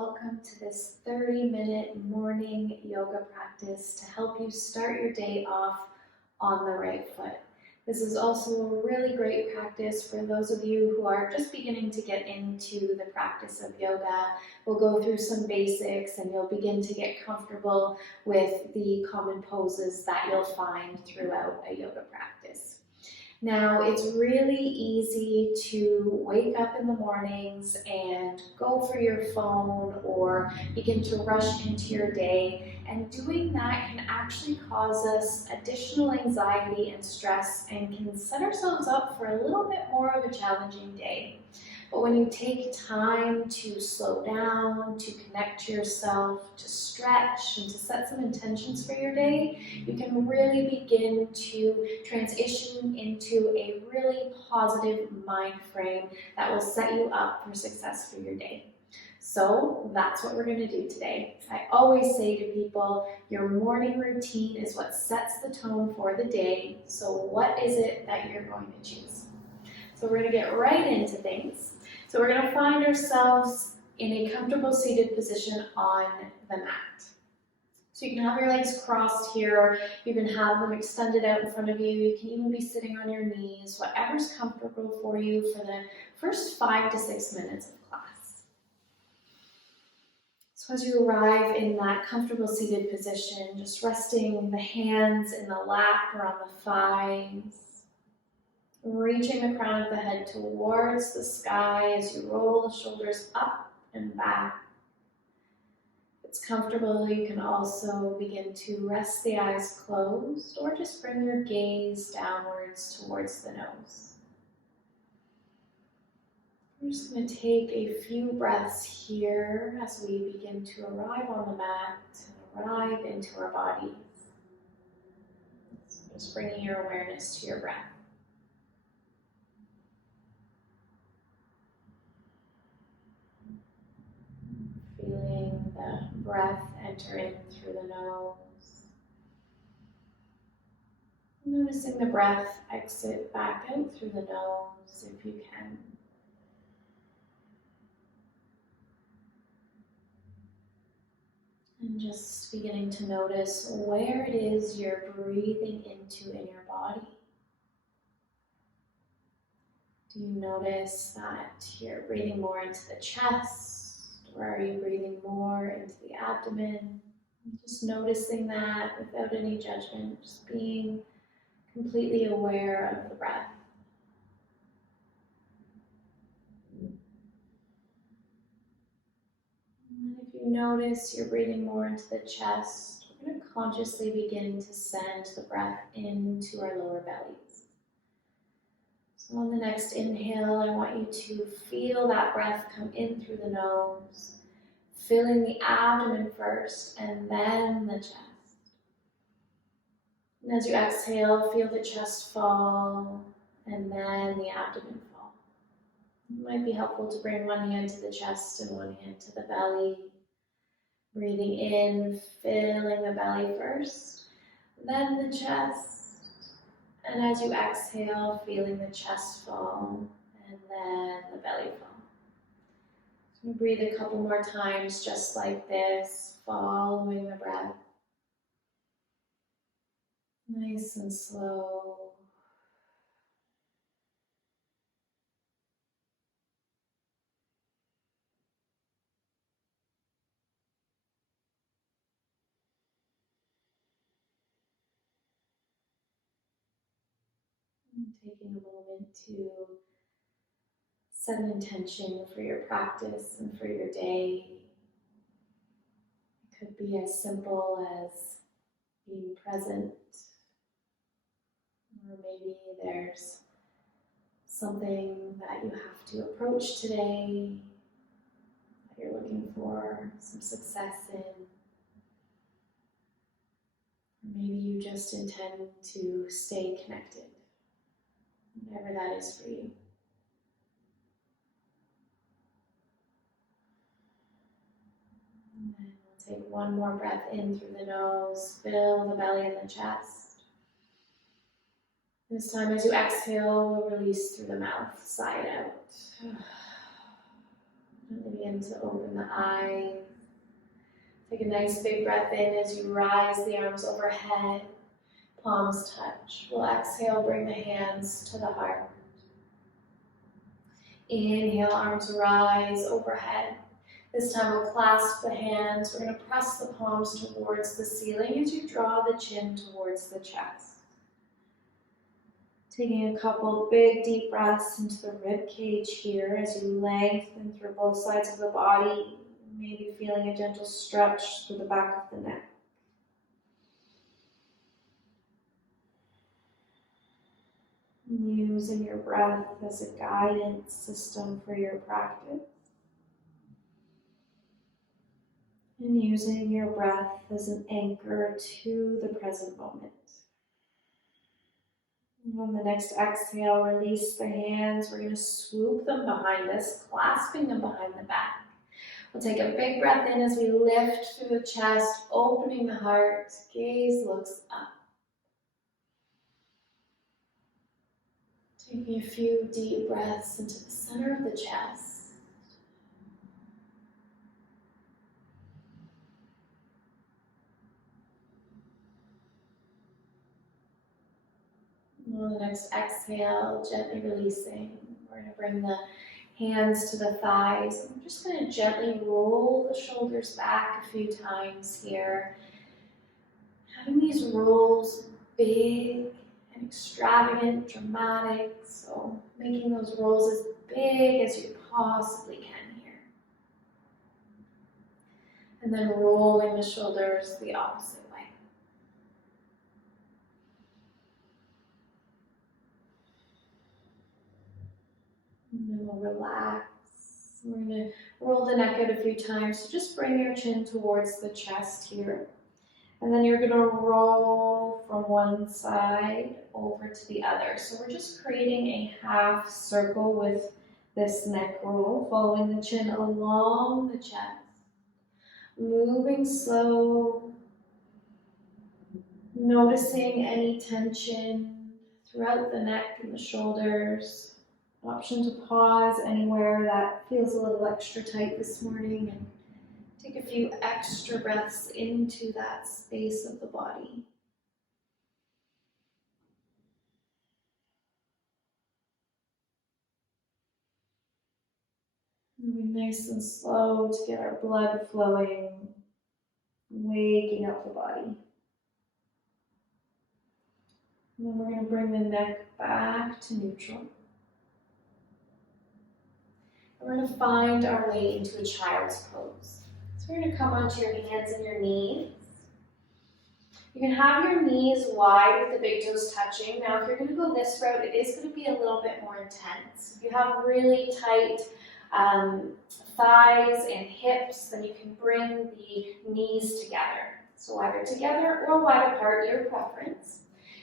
welcome to this 30-minute morning yoga practice to help you start your day off on the right foot. This is also a really great practice for those of you who are just beginning to get into the practice of yoga. We'll go through some basics and you'll begin to get comfortable with the common poses that you'll find throughout a yoga practice. Now, it's really easy to wake up in the mornings and go for your phone or begin to rush into your day, and doing that can actually cause us additional anxiety and stress and can set ourselves up for a little bit more of a challenging day. But when you take time to slow down, to connect to yourself, to stretch, and to set some intentions for your day, you can really begin to transition into a really positive mind frame that will set you up for success for your day. So that's what we're going to do today. I always say to people, your morning routine is what sets the tone for the day. So what is it that you're going to choose? So we're going to get right into things. So we're going to find ourselves in a comfortable seated position on the mat. So you can have your legs crossed here, you can have them extended out in front of you, you can even be sitting on your knees, whatever's comfortable for you for the first 5 to 6 minutes of class. So as you arrive in that comfortable seated position, just resting the hands in the lap or on the thighs, reaching the crown of the head towards the sky as you roll the shoulders up and back. If it's comfortable, you can also begin to rest the eyes closed or just bring your gaze downwards towards the nose. We're just going to take a few breaths here as we begin to arrive on the mat and arrive into our bodies. So just bringing your awareness to your breath. Feeling the breath enter in through the nose. Noticing the breath exit back out through the nose if you can. And just beginning to notice where it is you're breathing into in your body. Do you notice that you're breathing more into the chest? Or are you breathing more into the abdomen? Just noticing that without any judgment, just being completely aware of the breath. And if you notice you're breathing more into the chest, we're going to consciously begin to send the breath into our lower bellies. So on the next inhale, I want you to feel that breath come in through the nose, filling the abdomen first and then the chest. And as you exhale, feel the chest fall and then the abdomen fall. It might be helpful to bring one hand to the chest and one hand to the belly. Breathing in, filling the belly first, then the chest. And as you exhale, feeling the chest fall and then the belly fall. So breathe a couple more times just like this, following the breath. Nice and slow. And taking a moment to set an intention for your practice and for your day. It could be as simple as being present, or maybe there's something that you have to approach today that you're looking for some success in. Or maybe you just intend to stay connected, whatever that is for you. And then we'll take one more breath in through the nose, fill the belly and the chest. This time as you exhale, we'll release through the mouth, side out. Maybe Begin to open the eyes. Take a nice big breath in as you rise the arms overhead. Palms touch. We'll exhale, bring the hands to the heart. Inhale, arms rise overhead. This time we'll clasp the hands. We're going to press the palms towards the ceiling as you draw the chin towards the chest. Taking a couple big deep breaths into the rib cage here as you lengthen through both sides of the body, maybe feeling a gentle stretch through the back of the neck. Using your breath as a guidance system for your practice. And using your breath as an anchor to the present moment. And on the next exhale, release the hands. We're going to swoop them behind us, clasping them behind the back. We'll take a big breath in as we lift through the chest, opening the heart. Gaze looks up. Taking a few deep breaths into the center of the chest. And on the next exhale, gently releasing. We're going to bring the hands to the thighs. I'm just going to gently roll the shoulders back a few times here. Having these rolls big and extravagant, dramatic, so making those rolls as big as you possibly can here. And then rolling the shoulders the opposite way. And then we'll relax. We're going to roll the neck out a few times, so just bring your chin towards the chest here. And then you're going to roll from one side over to the other. So we're just creating a half circle with this neck roll, following the chin along the chest. Moving slow, noticing any tension throughout the neck and the shoulders. Option to pause anywhere that feels a little extra tight this morning and take a few extra breaths into that space of the body. Moving nice and slow to get our blood flowing, waking up the body. And then we're going to bring the neck back to neutral. We're going to find our way into a child's pose. So we're going to come onto your hands and your knees. You can have your knees wide with the big toes touching. Now, if you're going to go this route, it is going to be a little bit more intense. If you have really tight thighs and hips, then you can bring the knees together. So either together or wide apart, your preference.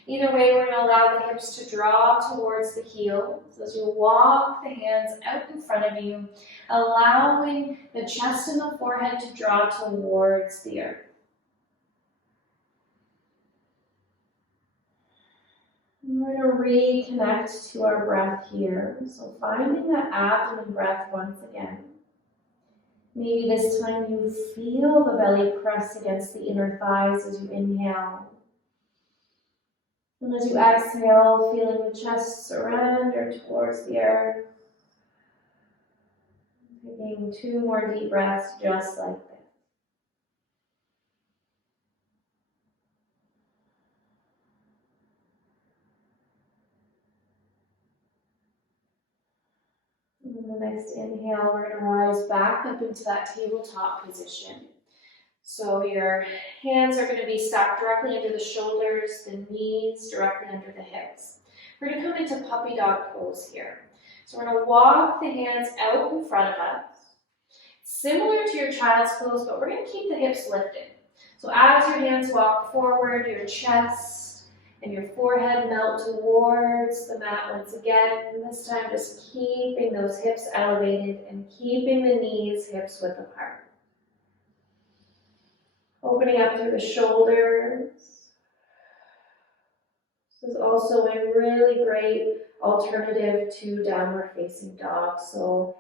Either way, we're going to allow the hips to draw towards the heels as you walk the hands out in front of you, allowing the chest and the forehead to draw towards the earth. We're going to reconnect to our breath here. So finding that abdomen breath once again. Maybe this time you feel the belly press against the inner thighs as you inhale. And as you exhale, feeling the chest surrender towards the earth. Taking 2 more deep breaths just like this. And then the next inhale, we're going to rise back up into that tabletop position. So your hands are going to be stacked directly under the shoulders, the knees directly under the hips. We're going to come into puppy dog pose here. So we're going to walk the hands out in front of us. Similar to your child's pose, but we're going to keep the hips lifted. So as your hands walk forward, your chest and your forehead melt towards the mat once again. And this time just keeping those hips elevated and keeping the knees hips width apart. Opening up through the shoulders. This is also a really great alternative to downward facing dog. So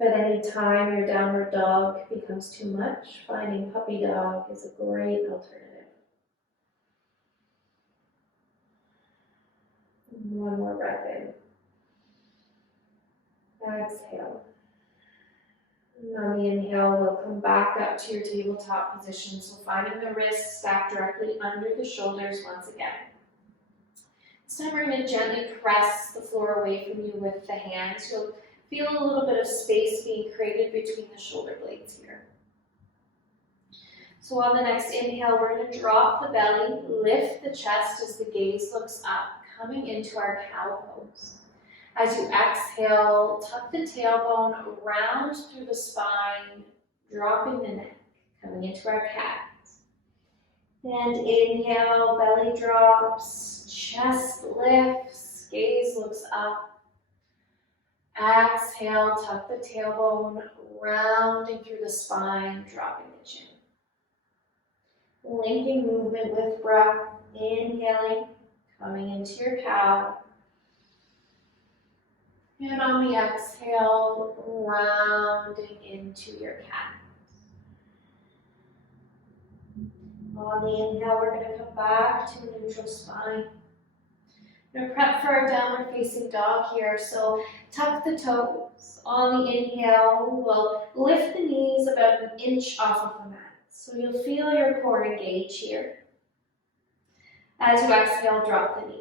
If at any time your downward dog becomes too much, finding puppy dog is a great alternative. One more breath in. Exhale. And on the inhale, we'll come back up to your tabletop position. So finding the wrists back directly under the shoulders once again. This time we're going to gently press the floor away from you with the hands. You'll feel a little bit of space being created between the shoulder blades here. So on the next inhale, we're going to drop the belly, lift the chest as the gaze looks up, coming into our cow pose. As you exhale, tuck the tailbone, round through the spine, dropping the neck, coming into our cat. And inhale, belly drops, chest lifts, gaze looks up. Exhale, tuck the tailbone, rounding through the spine, dropping the chin. Linking movement with breath, inhaling, coming into your cow. And on the exhale, rounding into your cat. On the inhale, we're going to come back to a neutral spine. We're going to prep for our downward facing dog here. So tuck the toes. On the inhale, we'll lift the knees about an inch off of the mat. So you'll feel your core engage here. As you exhale, drop the knees.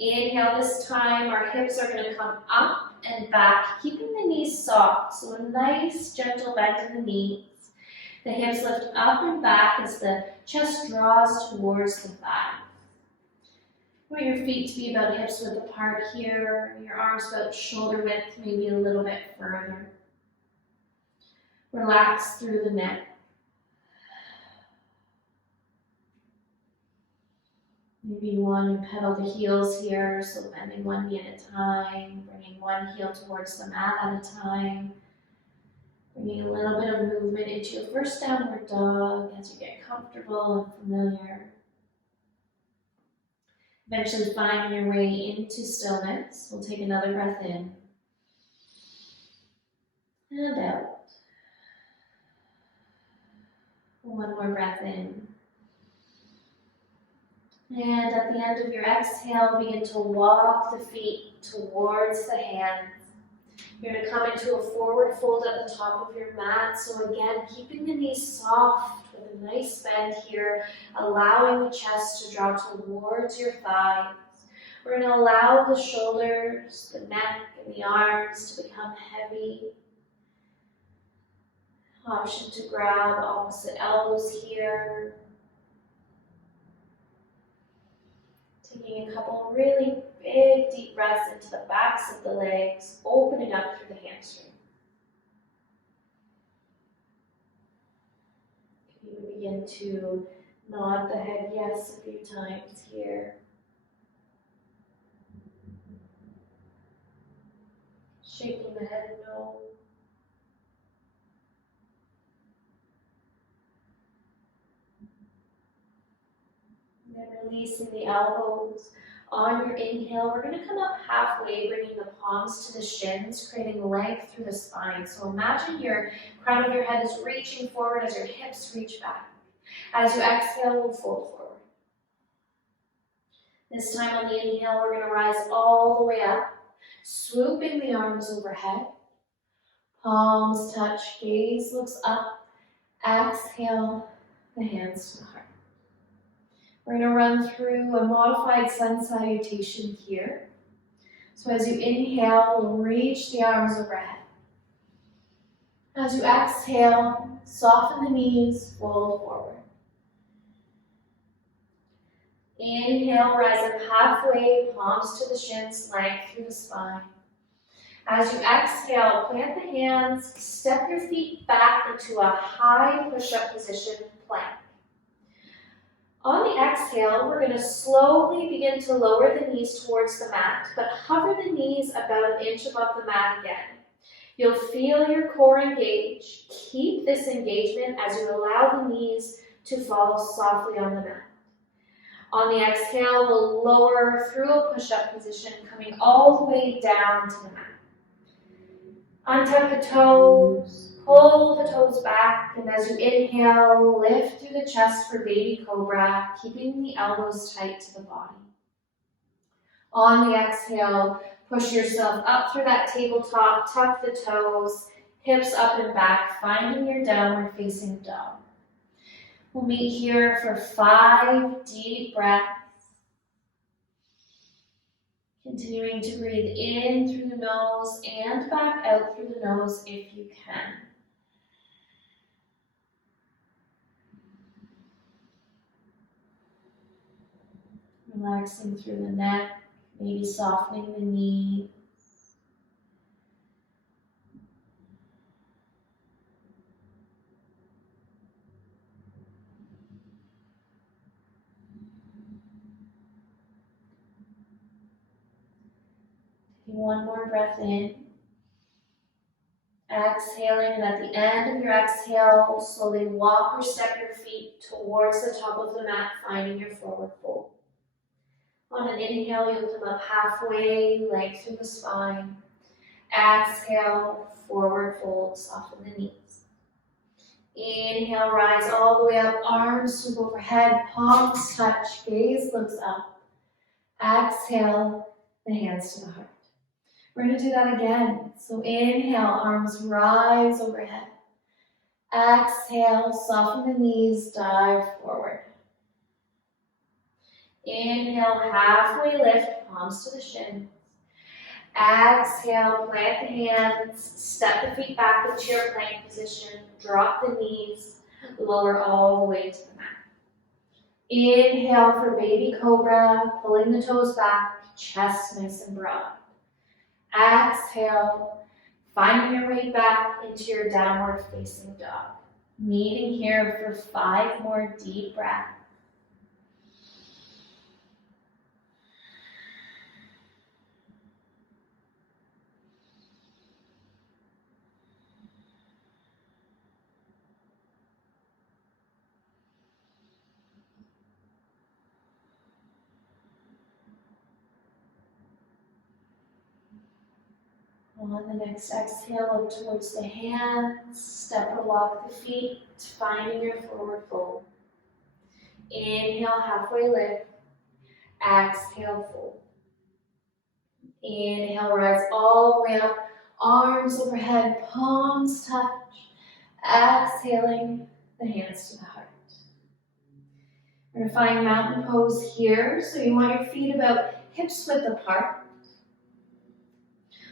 Inhale this time, our hips are going to come up and back, keeping the knees soft. So a nice gentle bend in the knees. The hips lift up and back as the chest draws towards the thigh. Want your feet to be about hips width apart here, your arms about shoulder width, maybe a little bit further. Relax through the neck. Maybe you want to pedal the heels here, so bending one knee at a time, bringing one heel towards the mat at a time, bringing a little bit of movement into your first downward dog as you get comfortable and familiar. Eventually finding your way into stillness. We'll take another breath in and out. One more breath in. And at the end of your exhale, begin to walk the feet towards the hands. You're going to come into a forward fold at the top of your mat. So again, keeping the knees soft with a nice bend here, allowing the chest to draw towards your thighs. We're going to allow the shoulders, the neck, and the arms to become heavy. Option to grab opposite elbows here. Taking a couple really big deep breaths into the backs of the legs, opening up through the hamstring. You can begin to nod the head yes a few times here. Shaking the head no. And releasing the elbows. On your inhale, we're going to come up halfway, bringing the palms to the shins, creating length through the spine. So imagine your crown of your head is reaching forward as your hips reach back. As you exhale, we'll fold forward. This time on the inhale, we're going to rise all the way up, swooping the arms overhead. Palms touch, gaze looks up. Exhale, the hands to the heart. We're going to run through a modified sun salutation here. So as you inhale, we'll reach the arms overhead. As you exhale, soften the knees, fold forward. Inhale, rise up halfway, palms to the shins, length through the spine. As you exhale, plant the hands, step your feet back into a high push-up position, plank. On the exhale, we're going to slowly begin to lower the knees towards the mat, but hover the knees about an inch above the mat again. You'll feel your core engage. Keep this engagement as you allow the knees to fall softly on the mat. On the exhale, we'll lower through a push-up position, coming all the way down to the mat. Untuck the toes, pull the toes back, and as you inhale, lift through the chest for baby cobra, keeping the elbows tight to the body. On the exhale, push yourself up through that tabletop, tuck the toes, hips up and back, finding your downward facing dog. We'll meet here for 5 deep breaths. Continuing to breathe in through the nose and back out through the nose if you can. Relaxing through the neck, maybe softening the knees. Taking one more breath in. Exhaling, and at the end of your exhale, slowly walk or step your feet towards the top of the mat, finding your forward fold. On an inhale, you'll come up halfway, legs through the spine. Exhale, forward fold, soften the knees. Inhale, rise all the way up, arms sweep overhead, palms touch, gaze looks up. Exhale, the hands to the heart. We're going to do that again. So inhale, arms rise overhead. Exhale, soften the knees, dive forward. Inhale, halfway lift, palms to the shins. Exhale, plant the hands, step the feet back into your plank position, drop the knees, lower all the way to the mat. Inhale for baby cobra, pulling the toes back, chest nice and broad. Exhale, finding your way back into your downward facing dog. Meeting here for 5 more deep breaths. On the next exhale, look towards the hands, step or walk the feet, finding your forward fold. Inhale, halfway lift. Exhale, fold. Inhale, rise all the way up, arms overhead, palms touch. Exhaling, the hands to the heart. We're going to find mountain pose here, so you want your feet about hips width apart.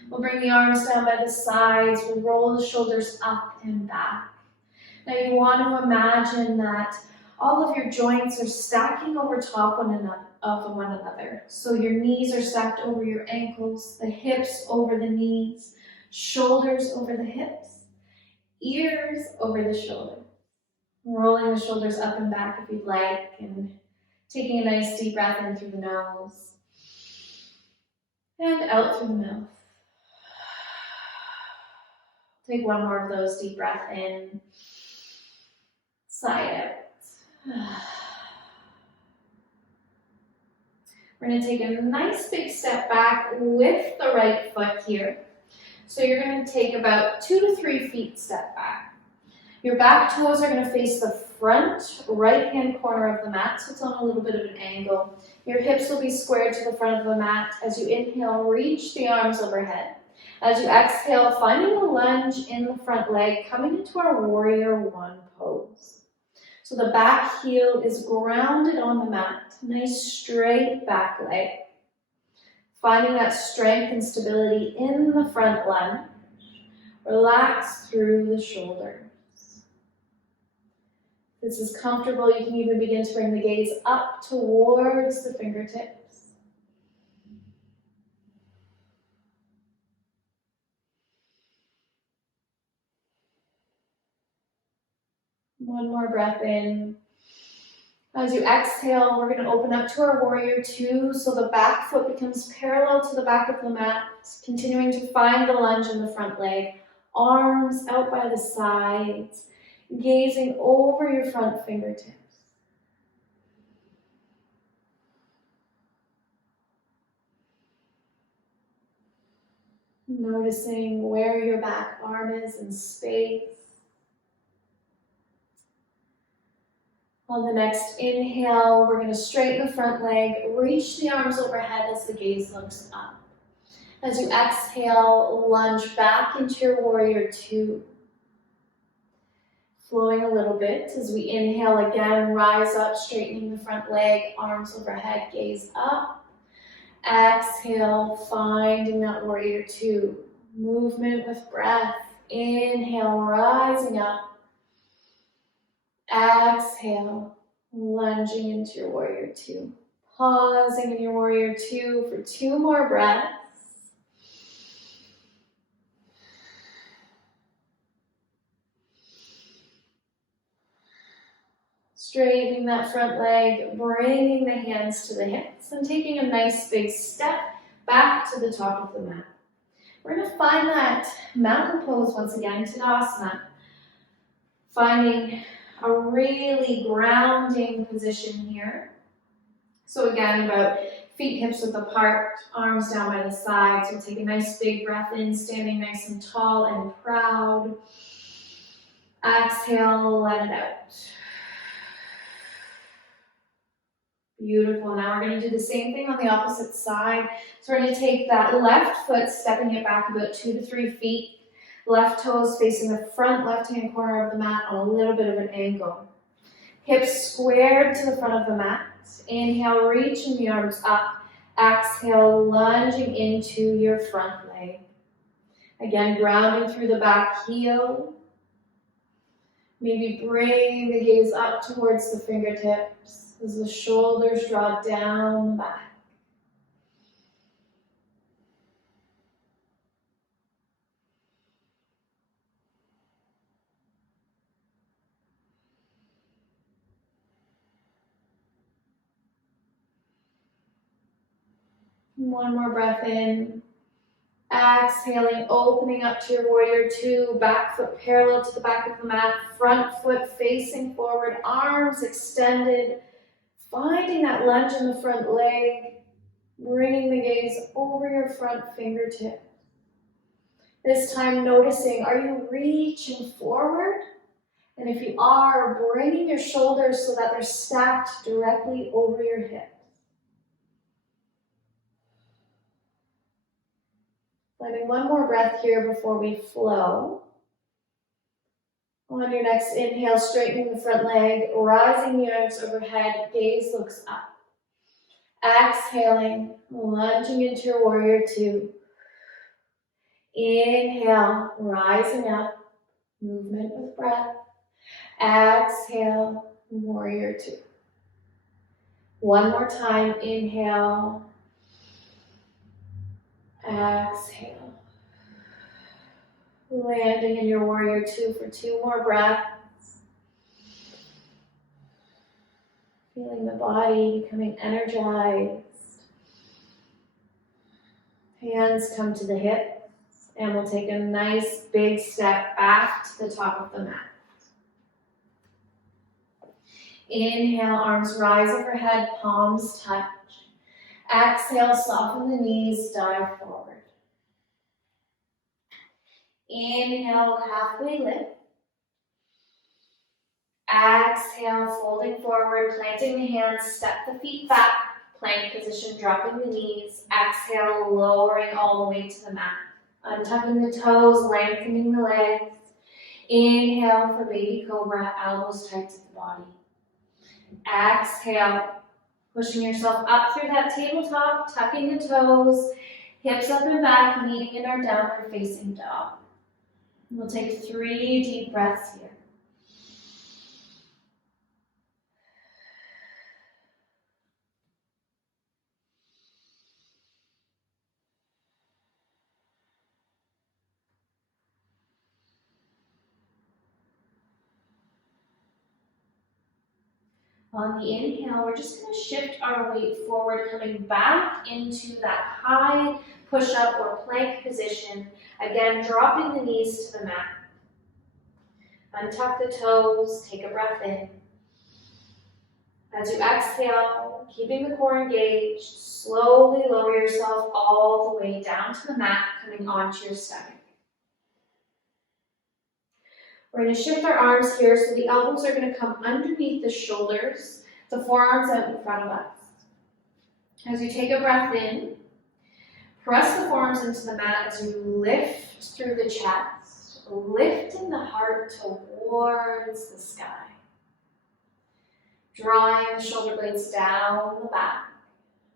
We'll bring the arms down by the sides, we'll roll the shoulders up and back. Now you want to imagine that all of your joints are stacking over top of one another. So your knees are stacked over your ankles, the hips over the knees, shoulders over the hips, ears over the shoulders. Rolling the shoulders up and back if you'd like, and taking a nice deep breath in through the nose and out through the mouth. Take one more of those, deep breath in, sigh out. We're going to take a nice big step back with the right foot here. So you're going to take about 2 to 3 feet step back. Your back toes are going to face the front right-hand corner of the mat, so it's on a little bit of an angle. Your hips will be squared to the front of the mat. As you inhale, reach the arms overhead. As you exhale, finding a lunge in the front leg, coming into our warrior one pose. So the back heel is grounded on the mat, nice straight back leg. Finding that strength and stability in the front lunge. Relax through the shoulders. If this is comfortable, you can even begin to bring the gaze up towards the fingertips. One more breath in. As you exhale, we're going to open up to our warrior two, so the back foot becomes parallel to the back of the mat, continuing to find the lunge in the front leg, arms out by the sides, gazing over your front fingertips. Noticing where your back arm is in space. On the next inhale, we're going to straighten the front leg, reach the arms overhead as the gaze looks up. As you exhale, lunge back into your warrior two. Flowing a little bit as we inhale again, rise up, straightening the front leg, arms overhead, gaze up. Exhale, finding that warrior two. Movement with breath. Inhale, rising up. Exhale, lunging into your warrior two. Pausing in your warrior two for two more breaths. Straightening that front leg, bringing the hands to the hips, and taking a nice big step back to the top of the mat. We're going to find that mountain pose once again, Tadasana. Finding a really grounding position here. So again, about feet hips width apart, arms down by the sides. We'll take a nice big breath in, standing nice and tall and proud. Exhale, let it out. Beautiful. Now we're going to do the same thing on the opposite side. So we're going to take that left foot, stepping it back about 2 to 3 feet. Left toes facing the front left-hand corner of the mat on a little bit of an angle. Hips squared to the front of the mat. Inhale, reaching the arms up. Exhale, lunging into your front leg. Again, grounding through the back heel. Maybe bring the gaze up towards the fingertips as the shoulders draw down the back. One more breath in. Exhaling, opening up to your warrior two, back foot parallel to the back of the mat, front foot facing forward, arms extended, finding that lunge in the front leg, bringing the gaze over your front fingertip. This time noticing, are you reaching forward? And if you are, bringing your shoulders so that they're stacked directly over your hips. Letting one more breath here before we flow. On your next inhale, straightening the front leg, rising the arms overhead, gaze looks up. Exhaling, lunging into your warrior two. Inhale, rising up, movement with breath. Exhale, warrior two. One more time, inhale. Exhale. Landing in your warrior two for 2 more breaths. Feeling the body becoming energized. Hands come to the hips, and we'll take a nice big step back to the top of the mat. Inhale, arms rise overhead, palms touch. Exhale, soften the knees, dive forward. Inhale, halfway lift. Exhale, folding forward, planting the hands, step the feet back, plank position, dropping the knees. Exhale, lowering all the way to the mat. Untucking the toes, lengthening the legs. Inhale for baby cobra, elbows tight to the body. Exhale, pushing yourself up through that tabletop, tucking the toes, hips up and back, meeting in our downward facing dog. We'll take 3 deep breaths here. On the inhale, we're just going to shift our weight forward, coming back into that high push-up or plank position. Again, dropping the knees to the mat. Untuck the toes, take a breath in. As you exhale, keeping the core engaged, slowly lower yourself all the way down to the mat, coming onto your stomach. We're going to shift our arms here, so the elbows are going to come underneath the shoulders, the forearms out in front of us. As you take a breath in, press the forearms into the mat as you lift through the chest, lifting the heart towards the sky. Drawing the shoulder blades down the back.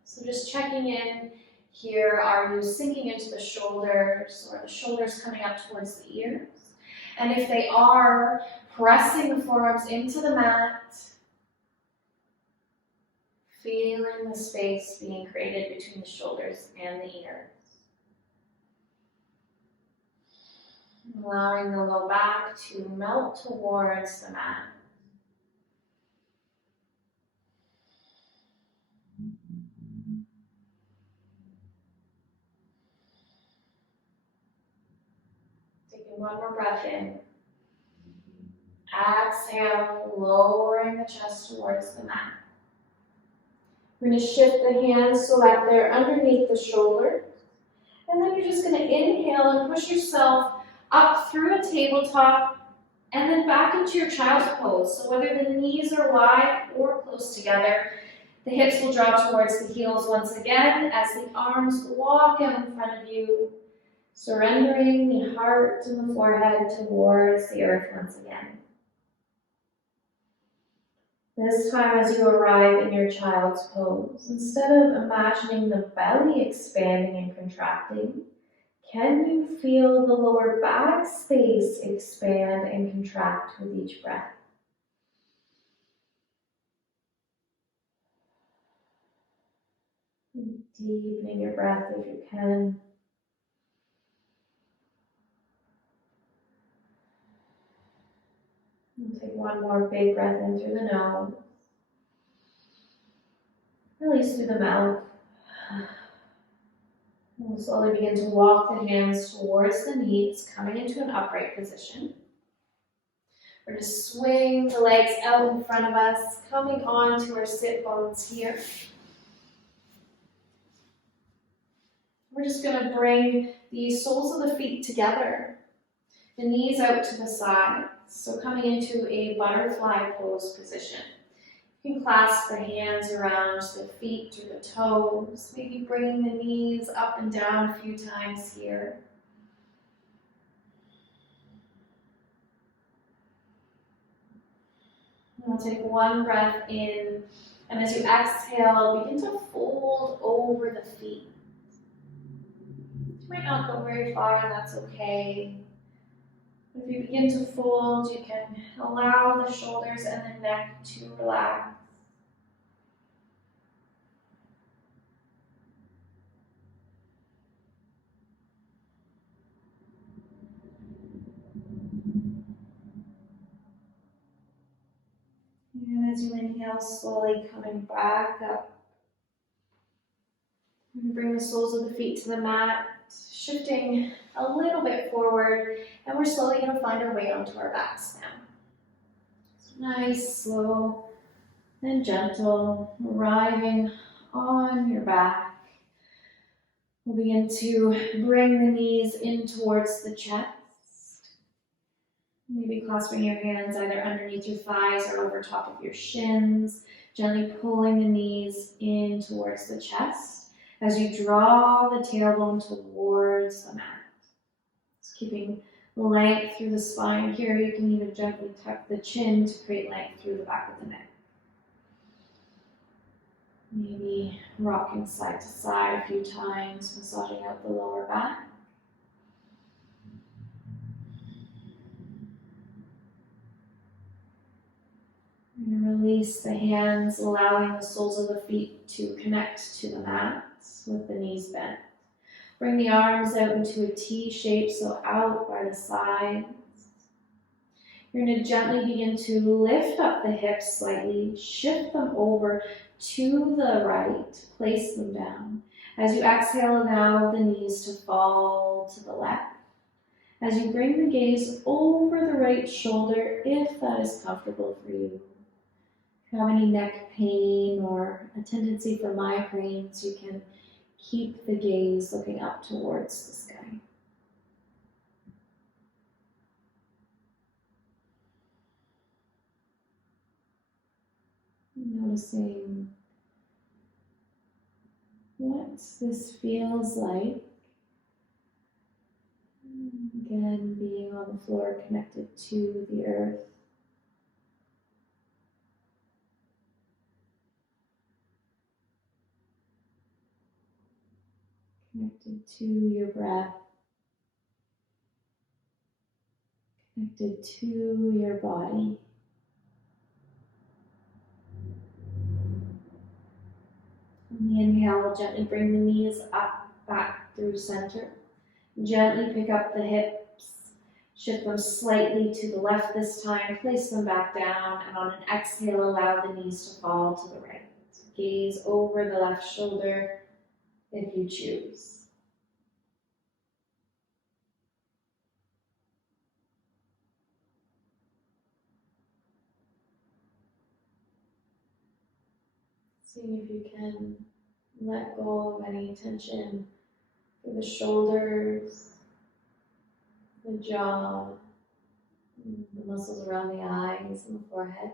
So just checking in here, are you sinking into the shoulders, or the shoulders coming up towards the ears? And if they are, pressing the forearms into the mat, feeling the space being created between the shoulders and the ears. Allowing the low back to melt towards the mat. Taking one more breath in. Exhale, lowering the chest towards the mat. We're going to shift the hands so that they're underneath the shoulders. And then you're just going to inhale and push yourself up through a tabletop and then back into your child's pose. So whether the knees are wide or close together, the hips will draw towards the heels once again as the arms walk out in front of you, surrendering the heart and the forehead towards the earth once again. This time as you arrive in your child's pose, instead of imagining the belly expanding and contracting, can you feel the lower back space expand and contract with each breath? Deepening your breath if you can. And take one more big breath in through the nose. Release through the mouth. We'll slowly begin to walk the hands towards the knees, coming into an upright position. We're going to swing the legs out in front of us, coming onto our sit bones here. We're just going to bring the soles of the feet together, the knees out to the side. So coming into a butterfly pose position. You can clasp the hands around the feet to the toes, maybe bringing the knees up and down a few times here. We'll take one breath in, and as you exhale, begin to fold over the feet. You might not go very far, and that's okay. If you begin to fold, you can allow the shoulders and the neck to relax. And as you inhale, slowly coming back up. And bring the soles of the feet to the mat, shifting a little bit forward, and we're slowly going to find our way onto our backs now. So nice, slow, and gentle, arriving on your back. We'll begin to bring the knees in towards the chest. Maybe clasping your hands either underneath your thighs or over top of your shins, gently pulling the knees in towards the chest as you draw the tailbone towards the mat. Just keeping length through the spine here. You can even gently tuck the chin to create length through the back of the neck. Maybe rocking side to side a few times, massaging out the lower back. And release the hands, allowing the soles of the feet to connect to the mat with the knees bent. Bring the arms out into a T shape, so out by the sides. You're going to gently begin to lift up the hips slightly, shift them over to the right, place them down. As you exhale, allow the knees to fall to the left. As you bring the gaze over the right shoulder, if that is comfortable for you. have any neck pain or a tendency for migraines, you can keep the gaze looking up towards the sky. Noticing what this feels like. Again, being on the floor connected to the earth. Connected to your breath. Connected to your body. On the inhale, gently bring the knees up, back through center. Gently pick up the hips, shift them slightly to the left this time, place them back down, and on an exhale, allow the knees to fall to the right. Gaze over the left shoulder if you choose. Seeing if you can let go of any tension for the shoulders, the jaw, the muscles around the eyes and the forehead.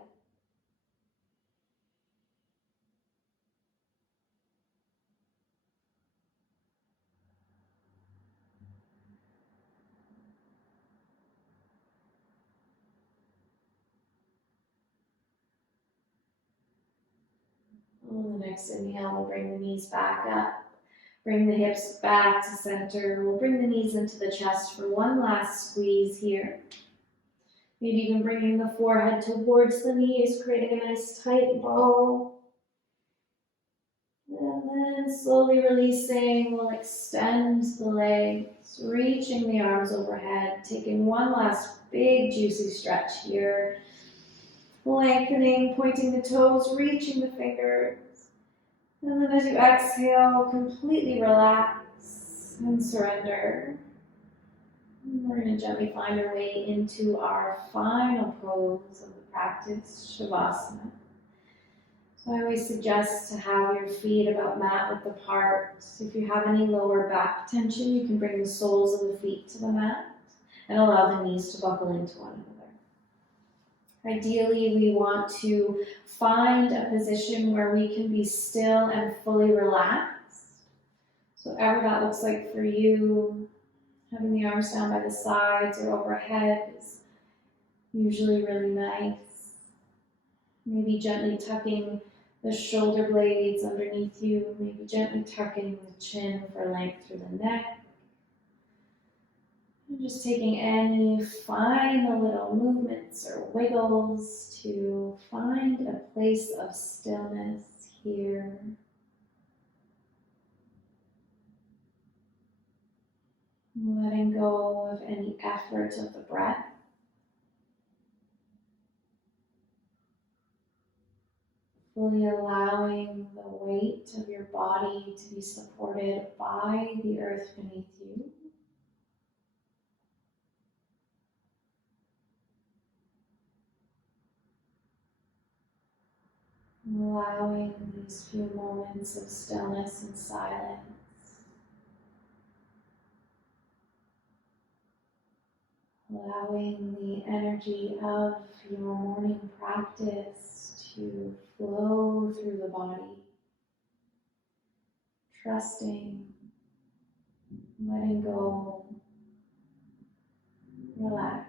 On the next inhale, we'll bring the knees back up. Bring the hips back to center. We'll bring the knees into the chest for one last squeeze here. Maybe even bringing the forehead towards the knees, creating a nice tight ball. And then slowly releasing, we'll extend the legs, reaching the arms overhead, taking one last big juicy stretch here. Lengthening, pointing the toes, reaching the fingers. And then as you exhale, completely relax and surrender. And we're going to gently find our way into our final pose of the practice, Shavasana. So I always suggest to have your feet about mat width apart. If you have any lower back tension, you can bring the soles of the feet to the mat and allow the knees to buckle into one another. Ideally, we want to find a position where we can be still and fully relaxed. So whatever that looks like for you, having the arms down by the sides or overhead is usually really nice. Maybe gently tucking the shoulder blades underneath you, maybe gently tucking the chin for length through the neck. And just taking any final little movements or wiggles to find a place of stillness here. Letting go of any effort of the breath. Fully allowing the weight of your body to be supported by the earth beneath you. Allowing these few moments of stillness and silence. Allowing the energy of your morning practice to flow through the body. Trusting, letting go, relax.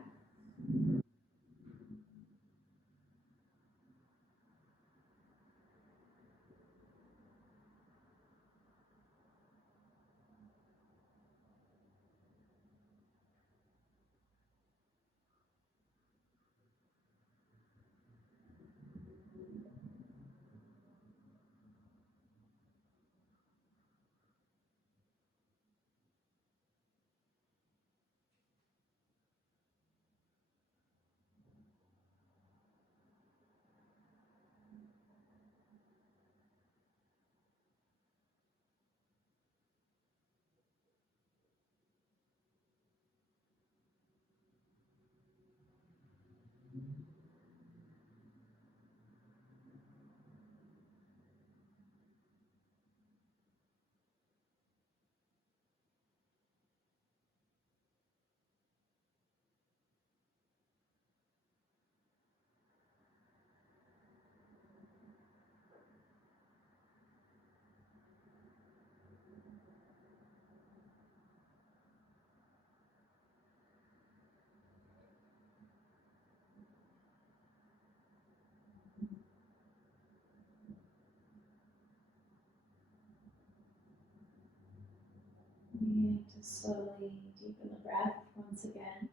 beginning to slowly deepen the breath once again.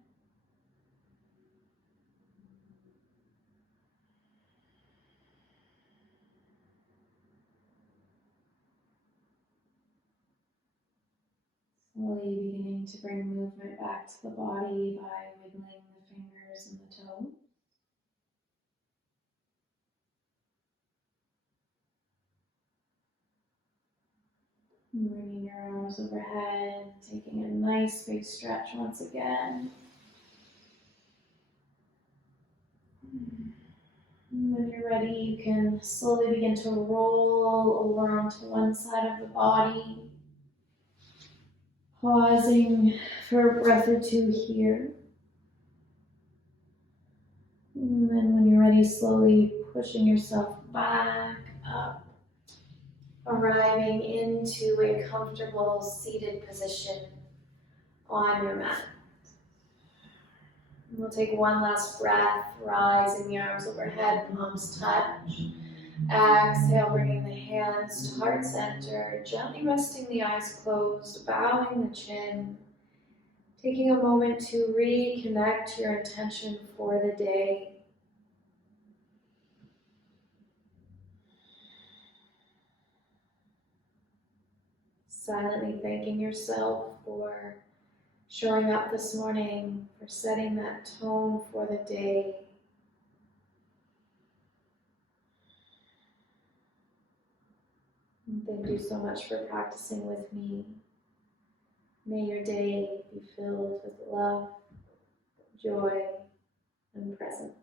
Slowly beginning to bring movement back to the body by wiggling the fingers and the toes. Bringing your arms overhead, taking a nice big stretch once again. When you're ready, you can slowly begin to roll over onto one side of the body. Pausing for a breath or two here. And then when you're ready, slowly pushing yourself back up, arriving into a comfortable seated position on your mat. And we'll take one last breath, rising the arms overhead, palms touch. Exhale, bringing the hands to heart center, gently resting the eyes closed, bowing the chin. Taking a moment to reconnect your intention for the day. Silently thanking yourself for showing up this morning, for setting that tone for the day. And thank you so much for practicing with me. May your day be filled with love, joy, and presence.